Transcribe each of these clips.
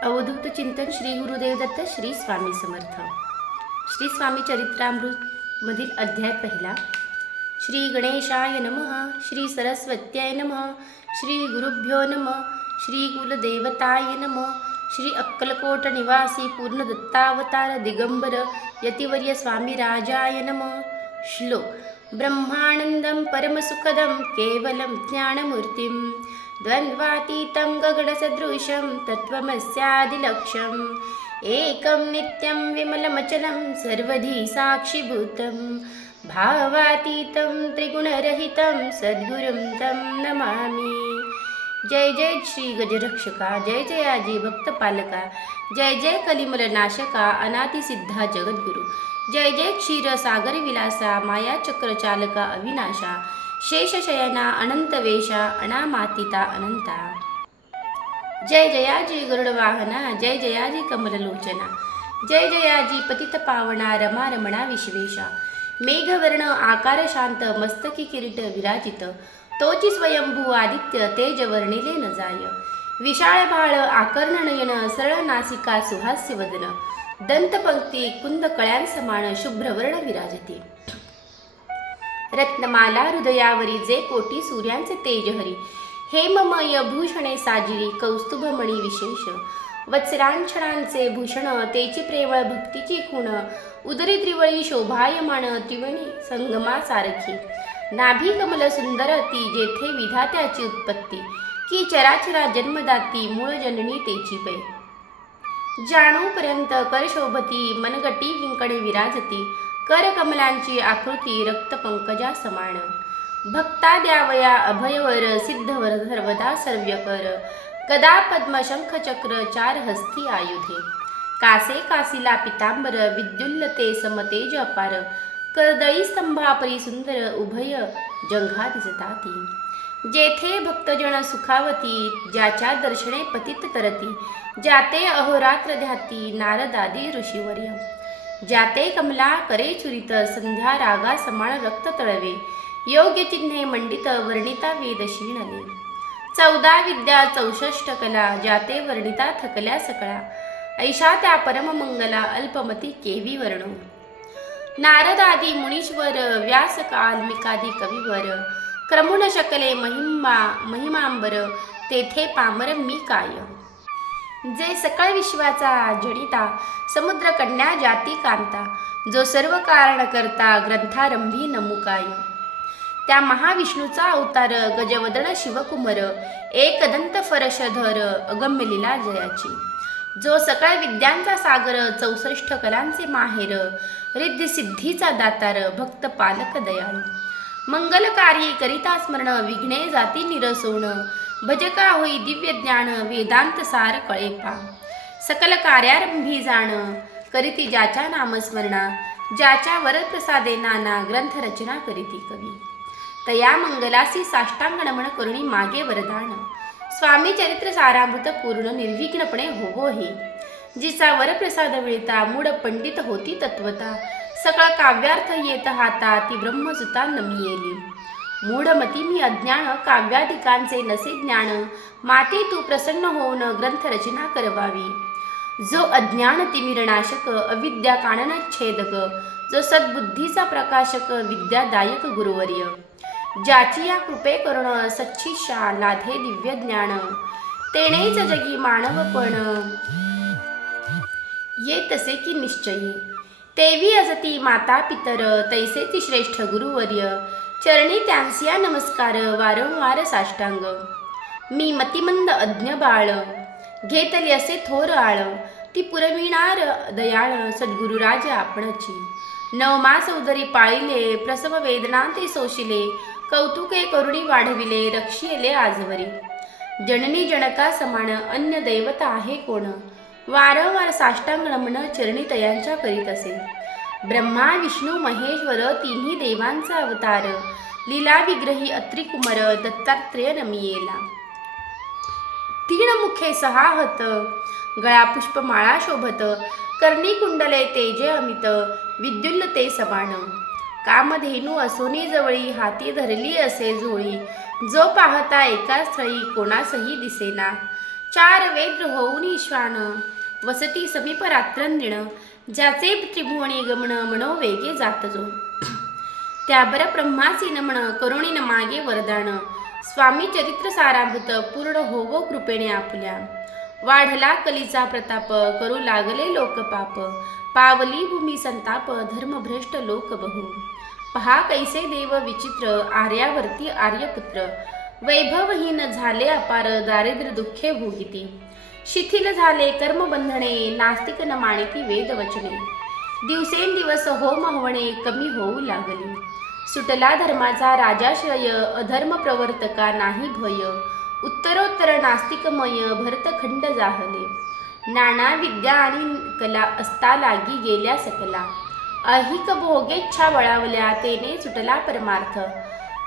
अवधूत चिंतन श्री गुरुदेव दत्त श्री स्वामी समर्थ. श्री स्वामी चरित्रामृत मधील अध्याय पहिला. श्री गणेशाय नमः. श्री सरस्वत्याय नमः. श्री गुरुभ्यो नमः. श्री कुलदेवताय नमः. श्री अक्कलकोट निवासी पूर्ण दत्तावतार दिगंबर यतिवर्य स्वामी राजाय नमः. श्लोक. ब्रह्मानंदं परमसुखदं केवलं ज्ञानमूर्तिं द्वन्द्वातीतं गगनसदृशं तत्त्वमस्यादिलक्ष्यम् एकं नित्यं विमलमचलं सर्वधी साक्षिभूतं भावातीतं त्रिगुणरहितं सद्गुरुं तं नमामि. जय जय श्री गजरक्षका, जय जयाजी भक्तपालका, जय जय कलिमलनाशका अनादिसिद्धा जगद्गुरु, जय जय क्षीरसागर विलासा मायाचक्र चालका अविनाशा, शेषशयना अनंतवेशा अनामातिता अनंता. जय जयाजी गरुडवाहना, जय जयाजी कमललोचना, जय जयाजी पतित पावना रमा रमणा विश्वेशा. मेघवर्ण आकार शांत मस्तकी किरीट विराजित, तोची स्वयंभू आदित्य तेज वर्णिले न जाय. विशाळ भाळ आकर्ण नयन सरळ नासिका सुहास्य वदन, दंतपंक्ती कुंद कळ्यांसमान शुभ्रवर्ण विराजते. रत्नमाला हृदयावरी जे कोटी सूर्यांचे तेज हरी, हेममय भूषणे साजिरी कौस्तुभमणी विशेष. वत्सरांछणांचे भूषण तेची प्रेमळ भक्तीची खूण, उदरी त्रिवळी शोभायमान त्रिवेणी संगमा सारखी. नाभी कमल सुंदर ती जेथे विधात्याची उत्पत्ती, की चराचरा जन्मदाती मूळ जननी तेची पै. जाणूपर्यंत कर शोभती मनगटी किंकणे विराजती, कर कमलांची आकृती रक्त पंकजा समान. भक्ता द्यावया अभयवर सिद्धवर सर्वदा सर्व्यकर, गदा पद्म शंख चक्र चार हस्ती आयुधे. कासे कासिला पितांबर विद्युल्लते समतेज अपार, करदळी स्तंभापरी सुंदर उभय जंघा दिसताती. जेथे भक्तजन सुखावती ज्याच्या दर्शने पतित तरती, जाते अहोरात्र ध्याती नारदादी ऋषीवर्य. जाते कमला करे चुरित संध्या रागा समान रक्त तळवे, योग्य चिन्हे मंडित वर्णिता वेद शीणले. 14 विद्या 64 कला जाते वर्णिता थकल्या सकळा, ऐशा त्या परममंगला अल्पमती केवी वर्णो. नारदादी मुनीश्वर व्यास काल्मिकादी कविवर, क्रमुन शकले महिमांबर तेथे पामर मी काय. जे सकळ विश्वाचा जनिता समुद्र कन्या जाती कांता, जो सर्व कारण करता ग्रंथारंभी नमुकाय. त्या महाविष्णूचा अवतार गजवदन शिवकुमर, एकदंत फरशधर अगम्य लीला जयाची. जो सकळ विद्यांचा सागर 64 कलांचे माहेर, रिद्धी सिद्धीचा दातार भक्त पालक दयाळू. मंगलकार्यी करिता स्मरण विघ्ने जाती निरसोण, भजका होई दिव्य ज्ञान वेदांत सार कळेपा. सकल कार्यारंभी जाण करीती ज्याच्या नामस्मरणा, ज्याच्या वरप्रसादे नाना ग्रंथ रचना करीती कवी. तया मंगलासी साष्टांग नमन करुणी मागे वरदान, स्वामी चरित्र सारामृत पूर्ण निर्विघ्नपणे होवो हे. जिचा वरप्रसाद मिळता मूढ पंडित होती तत्वता, सकळ काव्यार्थ येत हाता ती ब्रह्मसुता नमियेली. मूढमती मी अज्ञान काव्याधिकांचे नसे ज्ञान, माते तू प्रसन्न होऊन ग्रंथ रचना करवावी. जो अज्ञान तिमिरनाशक अविद्या काननच्छेदक, जो सद्बुद्धीचा प्रकाशक विद्यादायक गुरुवर्य. ज्याची या कृपे करुण सच्छिषा लाधे दिव्य ज्ञान, तेणेच जगी मानवपण ये तसे की निश्चये. तेवी असती माता पितर तैसेची श्रेष्ठ गुरुवर्य, चरणी त्यांसिया नमस्कार वारंवार साष्टांग. मी मतिमंद अज्ञ बाळ घेतली असे थोर आळ, ती पुरविणार दयाळ सद्गुरुराज आपणची. 9 मास उदरी पाळिले प्रसव वेदना ते सोशिले, कौतुके करुणी वाढविले रक्षिले आजवरी. जननी जनका समान अन्य दैवत आहे कोण, वारंवार साष्टांग नमन चरणी तयांच्या करीत असे. ब्रह्मा विष्णू महेश्वर तिन्ही देवांचा अवतार, लीला विग्रही अत्रिकुमार दत्तात्रेय नमियेला. 3 मुखे 6 हत गळा पुष्पमाळा शोभत, कर्णी कुंडले तेजे अमित विद्युल्ल ते समान. कामधेनू असोनी जवळी हाती धरली असे झोळी, जो पाहता एका स्थळी कोणासही दिसेना. 4 वेद होऊन श्वान वसती समीप रात्रंदिण ज्याचे त्रिभुवनी गमन मनोवेगे जात जो त्याबर ब्रह्मासी नमन करुणीन मागे वरदान स्वामी चरित्र सारामृत पूर्ण होवो कृपेने आपल्या वाढला कलीचा प्रताप करू लागले लोकपाप पावली भूमी संताप धर्मभ्रष्ट लोक बहु पहा कैसे देव विचित्र आर्यावरती आर्यपुत्र वैभवहीन झाले अपार दारिद्र्य दुःखे भोगिती शिथिल झाले कर्मबंधने नास्तिक न मानिती वेदवचने दिवसेंदिवस होम हवणे कमी होऊ लागली सुटला धर्माचा राजाश्रय अधर्म प्रवर्तका नाही भय उत्तरोत्तर नास्तिकमय भरतखंड जाहले नाना विद्या आणि कला असता लागी गेल्या सकला ऐहिक भोगेच्छा वळावल्या तेने सुटला परमार्थ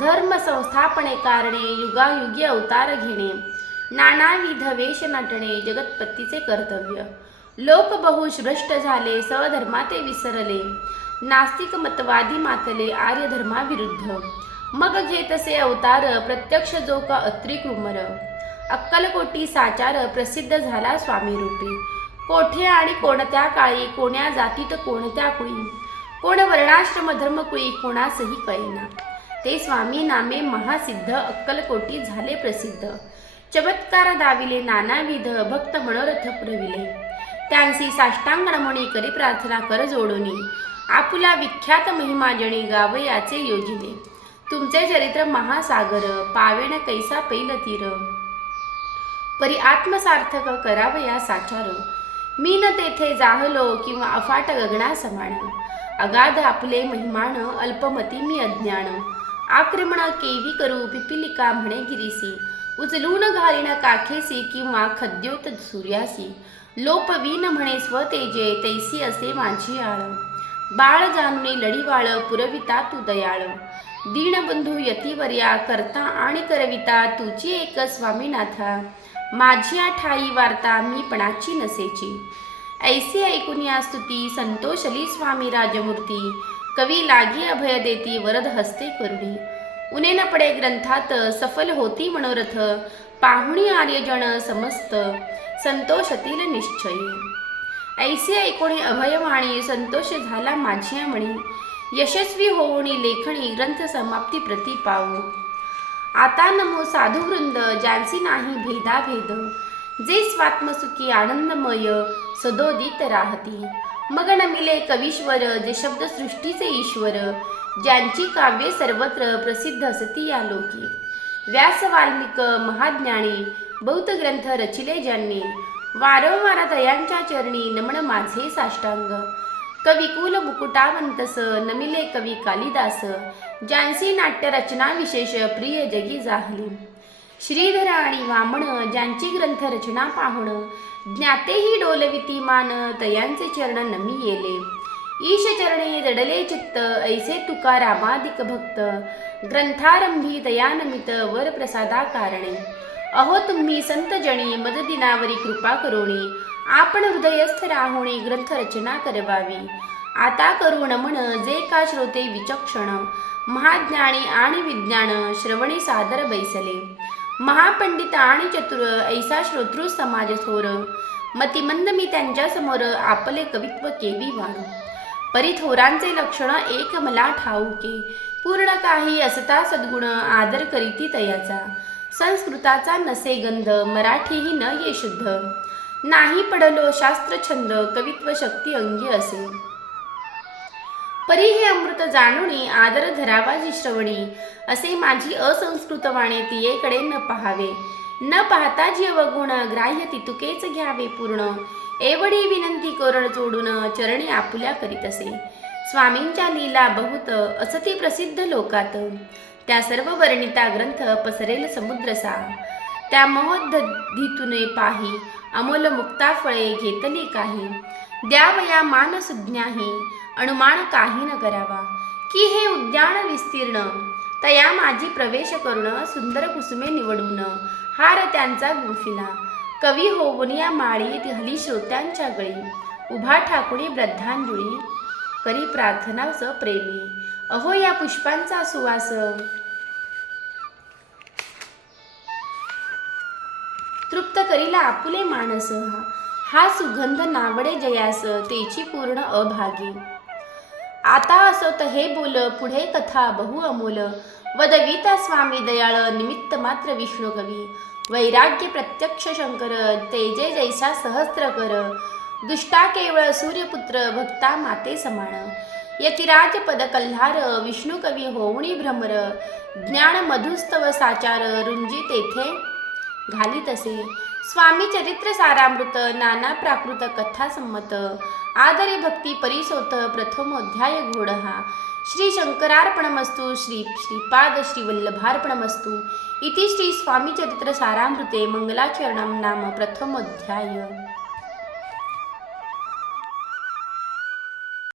धर्म संस्थापने कारणे युगायुगी अवतार घेणे नानाविध वेश नटणे जगतपतीचे कर्तव्य लोक बहुश भ्रष्ट झाले सधर्माते विसरले नास्तिक मतवादी मातले आर्य धर्माविरुद्ध मग घेतसे अवतार प्रत्यक्ष जो का अत्रिकुमर अक्कलकोटी साचार प्रसिद्ध झाला स्वामी रूपी कोठे आणि कोणत्या काळी कोण्या जातीत कोणत्या कुळी कोण वर्णाश्रम धर्मकुळी कोणासही कळेना ते स्वामी नामे महासिद्ध अक्कलकोटी झाले प्रसिद्ध चमत्कार दाविले नानाविध भक्त मनोरथ पुरविले त्यांसी साष्टांग नमणी करी प्रार्थना कर जोडोनी आपुला विख्यात महिमा जणी गावयाचे योजिले तुमचे चरित्र महासागर पावेण कैसा पैल तीर परी आत्मसार्थक करावया साचार मी न तेथे जाहलो किंवा अफाट गगना समान अगाध आपले महिमान अल्पमती मी अज्ञान आक्रमण केवी करू पिपिलिका म्हणे गिरीसी उचलून घालीन काखेसी किंवा खद्योत सूर्यासी लोपवीन म्हणे स्वतेजे तैसी असे माझी आळ बाळ जाणुने लढीवाळ पुरविता तू दयाळ दीनबंधू यतिवर्या करता आणि करविता तुची एक स्वामीनाथा माझी ठाई वार्ता मी पणाची नसेची ऐसी ऐकून या स्तुती संतोषली स्वामी राजमूर्ती कवी लागी अभय देती वरद हस्ते करुणी उने न पडे ग्रंथात सफल होती मनोरथ पाहुणी आर्यजन समस्त संतोषतील निश्चय ऐसी ऐकोणी अभयवाणी संतोष झाला माझ्या मणी यशस्वी होऊनी लेखणी ग्रंथ समाप्ती प्रति पावू आता नमो साधुवृंद ज्यांची नाही भेदाभेद जे स्वात्मसुखी आनंदमय सदोदित राहती मग नमिले कवीश्वर जे शब्द सृष्टीचे ईश्वर ज्यांची काव्ये सर्वत्र प्रसिद्ध असती या लोकी व्यास वाल्मिक महाज्ञानी बौद्ध ग्रंथ रचिले ज्यांनी वारंवार दयांच्या चरणी नमन माझे साष्टांग कविकुल मुकुटावंतस नमिले कवी कालिदास ज्यांची नाट्य रचना विशेष प्रिय जगी जाहली श्रीधर आणि वामन ज्यांची ग्रंथ रचना पाहुण ज्ञातेही डोलविती मान तयांचे चरण नमी येले ईश चरणे जडले चित्त ऐसे तुकारामादिक भक्त ग्रंथारंभी दयानमित वर प्रसादा कारणे अहो तुम्ही संत जणी मददिनावरी कृपा करोणी आपण हृदयस्थ राहुणी ग्रंथ रचना करवावी आता करू नमन जे का श्रोते विचक्षण महाज्ञानी आणि विज्ञान श्रवणी सादर बैसले महापंडित आणि चतुर ऐसा श्रोतृ समाज थोर मतिमंद मी त्यांच्या समोर आपले कवित्व केवी वाण परिथोरांचे लक्षण एक मला ठाऊके पूर्ण काही असता सद्गुण आदर करीती तयाचा संस्कृताचा नसे गंध मराठीही न ये शुद्ध नाही पडलो शास्त्र छंद कवित्व शक्ती अंगी असे परी हे अमृत जाणुनी आदर धरावा जी श्रवणी असे माझी असंस्कृत वाणे तियेकडे न पाहावे न पाहता जी अवगुण ग्राह्य तितुकेच घ्यावे पूर्ण एवढी विनंती करण जोडून चरणी आपुल्या करीत असे स्वामींच्या लीला बहुत असती प्रसिद्ध लोकात त्या सर्व वर्णिता ग्रंथ पसरेल समुद्रसा त्या महोद्धीतुने पाही अमोल मुक्ता फळे घेतली काही द्यावया मान सुज्ञाही अनुमान काही न करावा की हे उद्यान विस्तीर्ण तया माझी प्रवेश करून सुंदर कुसुमे निवडून हार त्यांचा गुंफिला कवी होऊन या माळी हली श्रोत्यांच्या गळी उभा ठाकुणी श्रद्धांजली करी प्रार्थना स प्रेमी अहो या पुष्पांचा सुवास तृप्त करीला आपुले मानस हा सुगंध नावडे जयास तेची पूर्ण अभागी. आता असोत हे बोल पुढे कथा बहु अमोल. वदविता स्वामी दयाळ निमित्त मात्र विष्णू कवी. वैराग्य प्रत्यक्ष शंकर तेजे जैसा सहस्त्र कर. दुष्टा केवळ सूर्यपुत्र भक्ता माते समान. यतिराज पद कल्हार विष्णू कवी होऊनी भ्रमर. ज्ञान मधुस्तव साचार रुंजी तेथे घाली तसे. स्वामी चरित्र सारामृत नाना प्राकृत कथा संमत. आदरे भक्ती परिसोत प्रथमोध्याय घोड हा. श्री शंकरार्पणमस्तु. श्री श्रीपाद श्री वल्लभार्पणमस्तु. इति श्री स्वामी चरित्र सारामृते मंगलाचरणम नाम प्रथमोध्याय.